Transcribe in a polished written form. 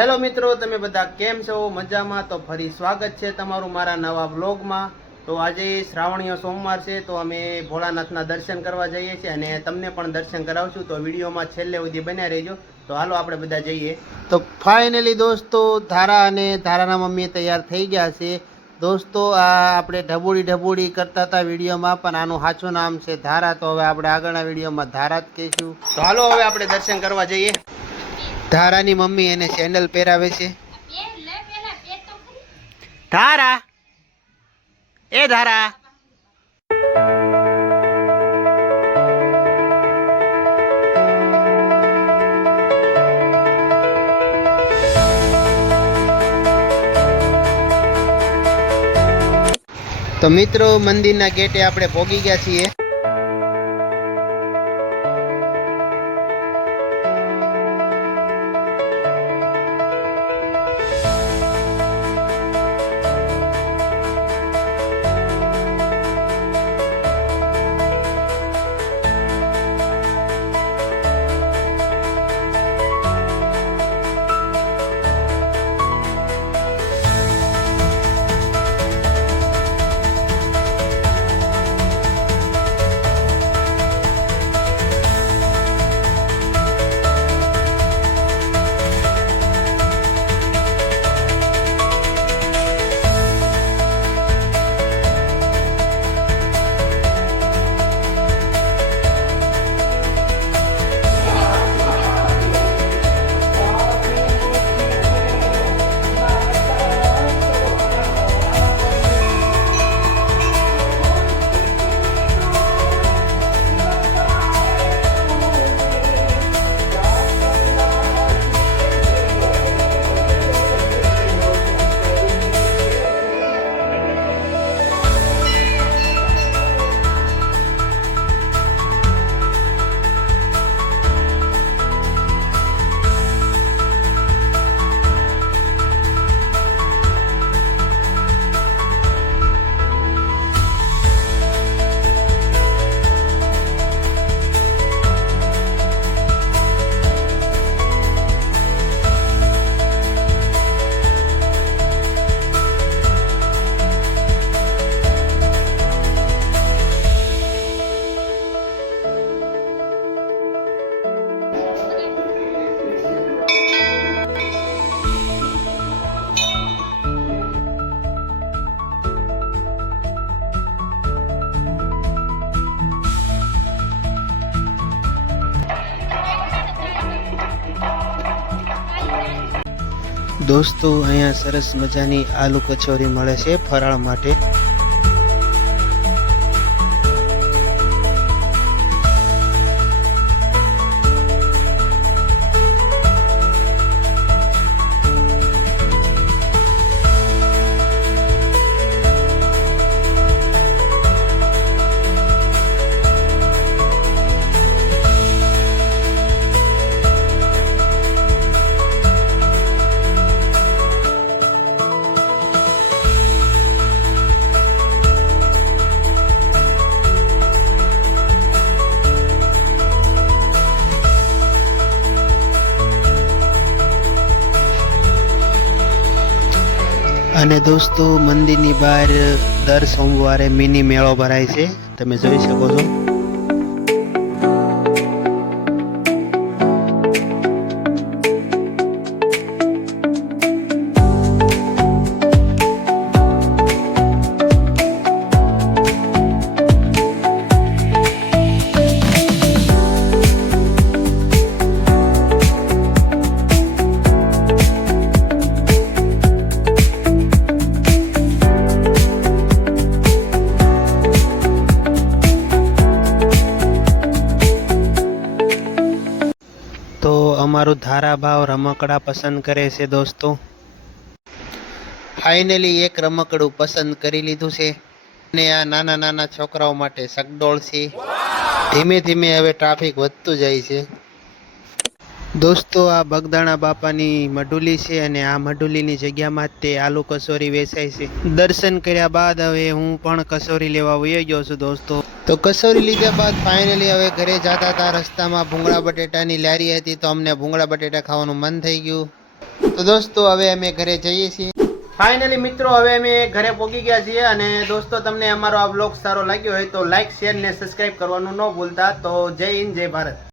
Hello મિત્રો, તમે બધા કેમ છો? મજામાં? તો ફરી સ્વાગત છે તમારું મારા નવા બ્લોગમાં। તો આજે શ્રાવણીય સોમવાર છે, તો અમે ભોળાનાથના દર્શન કરવા જઈએ છીએ અને તમને પણ દર્શન કરાવશું। તો વિડીયોમાં છેલ્લે સુધી બન્યા રહેજો। તો હાલો આપણે બધા જઈએ। તો ફાઇનલી દોસ્તો ધારા અને ધારાના મમ્મી તૈયાર થઈ ગયા છે। દોસ્તો આ આપણે ઢબુડી કરતા હતા વિડીયોમાં, પણ આનું સાચું નામ છે ધારા। તો હવે આપણે આગળના વિડીયોમાં ધારા જ કહીશું। તો હાલો હવે આપણે દર્શન કરવા જઈએ। ધારાની મમ્મી એને સેન્ડલ પહેરાવે છે। ધારા, એ ધારા, તો મિત્રો મંદિરના ગેટે આપણે પહોંચી ગયા છીએ। દોસ્તો અહીંયા સરસ મજાની આલુ કચોરી મળે છે ફરાળ માટે। અને દોસ્તો મંદિરની બહાર દર સોમવારે મિની મેળો ભરાય છે, તમે જોઈ શકો છો। તો અમારું ધારા ભાવ રમકડા પસંદ કરે છે દોસ્તો। ફાઇનલી એક રમકડું પસંદ કરી લીધું છે અને આ નાના નાના છોકરાઓ માટે સગડોળ છે। ધીમે ધીમે હવે ટ્રાફિક વધતું જાય છે। દોસ્તો આ બગદાણા બાપાની મઢુલી છે અને આ મઢુલીની જગ્યામાં જ તે આલુ કચોરી વેચાય છે। દર્શન કર્યા બાદ હવે હું પણ કચોરી લેવા વયો ગયો છું દોસ્તો। તો કચોરી લીધા બાદ ફાઇનલી હવે ઘરે જતા હતા, રસ્તામાં ભૂંગળા બટેટાની લારી હતી, તો અમને ભૂંગળા બટેટા ખાવાનું મન થઈ ગયું। તો દોસ્તો હવે અમે ઘરે જઈએ છીએ. ફાઇનલી મિત્રો હવે અમે ઘરે પહોંચી ગયા છીએ. અને દોસ્તો તમને અમારો આ બ્લોગ સારો લાગ્યો હોય તો લાઈક, શેર ને સબસ્ક્રાઇબ કરવાનું ન ભૂલતા. તો જય હિન્દ, જય ભારત.